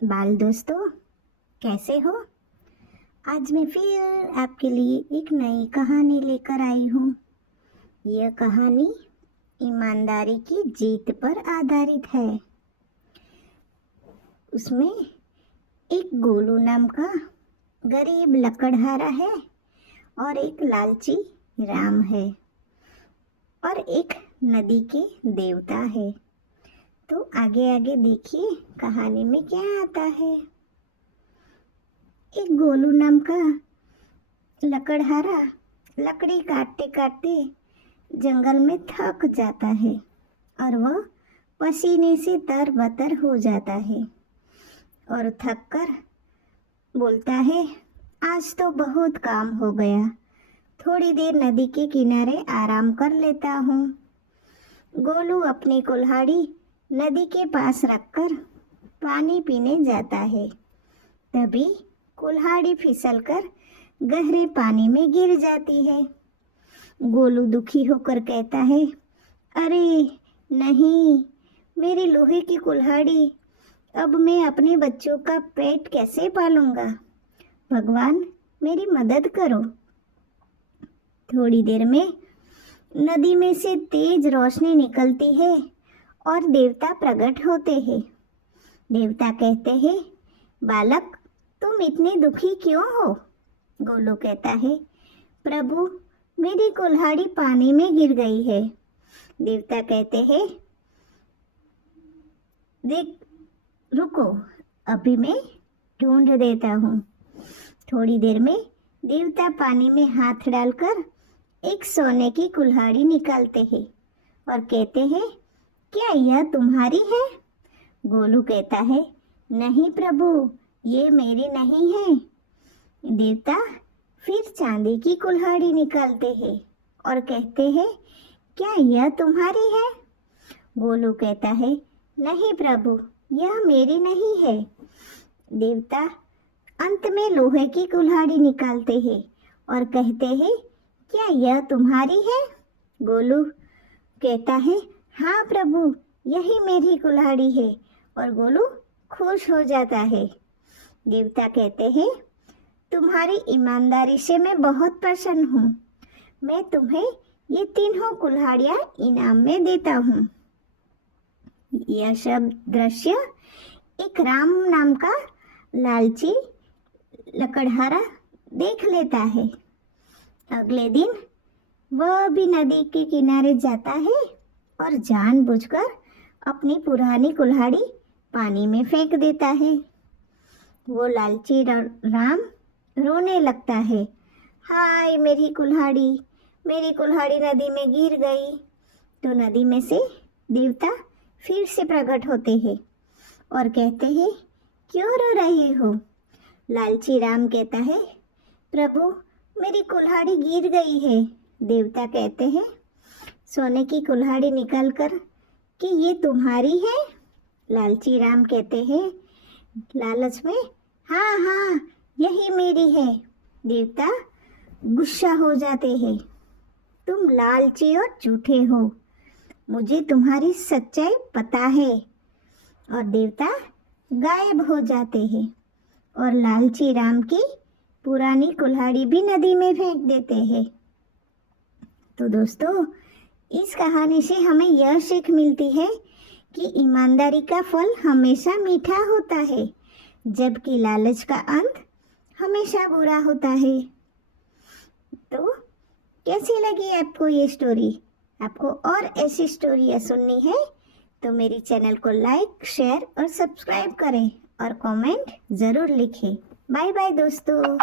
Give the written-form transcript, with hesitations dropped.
बाल दोस्तों, कैसे हो? आज मैं फिर आपके लिए एक नई कहानी लेकर आई हूँ। यह कहानी ईमानदारी की जीत पर आधारित है। उसमें एक गोलू नाम का गरीब लकड़हारा है और एक लालची राम है और एक नदी के देवता है। तो आगे आगे देखिए कहानी में क्या आता है। एक गोलू नाम का लकड़हारा लकड़ी काटते काटते जंगल में थक जाता है और वह पसीने से तरबतर हो जाता है और थक कर बोलता है, आज तो बहुत काम हो गया, थोड़ी देर नदी के किनारे आराम कर लेता हूँ। गोलू अपनी कुल्हाड़ी नदी के पास रखकर पानी पीने जाता है। तभी कुल्हाड़ी फिसलकर गहरे पानी में गिर जाती है। गोलू दुखी होकर कहता है, अरे नहीं, मेरी लोहे की कुल्हाड़ी, अब मैं अपने बच्चों का पेट कैसे पालूंगा? भगवान मेरी मदद करो। थोड़ी देर में नदी में से तेज रोशनी निकलती है और देवता प्रकट होते हैं। देवता कहते हैं, बालक तुम इतने दुखी क्यों हो? गोलू कहता है, प्रभु मेरी कुल्हाड़ी पानी में गिर गई है। देवता कहते हैं, देख रुको, अभी मैं ढूंढ देता हूँ। थोड़ी देर में देवता पानी में हाथ डालकर एक सोने की कुल्हाड़ी निकालते हैं और कहते हैं, क्या यह तुम्हारी है? गोलू कहता है, नहीं प्रभु, ये मेरी नहीं है। देवता फिर चांदी की कुल्हाड़ी निकालते हैं और कहते हैं, क्या यह तुम्हारी है? गोलू कहता है, नहीं प्रभु, यह मेरी नहीं है। देवता अंत में लोहे की कुल्हाड़ी निकालते हैं और कहते हैं, क्या यह तुम्हारी है? गोलू कहता है, हाँ प्रभु, यही मेरी कुल्हाड़ी है और गोलू खुश हो जाता है। देवता कहते हैं, तुम्हारी ईमानदारी से मैं बहुत प्रसन्न हूँ। मैं तुम्हें ये तीनों कुल्हाड़ियाँ इनाम में देता हूँ। यह सब दृश्य एक राम नाम का लालची लकड़हारा देख लेता है। अगले दिन वह भी नदी के किनारे जाता है और जानबूझकर अपनी पुरानी कुल्हाड़ी पानी में फेंक देता है। वो लालची राम रोने लगता है, हाय मेरी कुल्हाड़ी नदी में गिर गई। तो नदी में से देवता फिर से प्रकट होते हैं और कहते हैं, क्यों रो रहे हो? लालची राम कहता है, प्रभु मेरी कुल्हाड़ी गिर गई है। देवता कहते हैं, सोने की कुल्हाड़ी निकाल कर कि ये तुम्हारी है? लालची राम कहते हैं लालच में, हाँ हाँ यही मेरी है। देवता गुस्सा हो जाते हैं, तुम लालची और झूठे हो, मुझे तुम्हारी सच्चाई पता है। और देवता गायब हो जाते हैं और लालची राम की पुरानी कुल्हाड़ी भी नदी में फेंक देते हैं। तो दोस्तों, इस कहानी से हमें यह सीख मिलती है कि ईमानदारी का फल हमेशा मीठा होता है, जबकि लालच का अंत हमेशा बुरा होता है। तो कैसी लगी आपको ये स्टोरी? आपको और ऐसी स्टोरियाँ सुननी है तो मेरी चैनल को लाइक, शेयर और सब्सक्राइब करें और कमेंट ज़रूर लिखें। बाय बाय दोस्तों।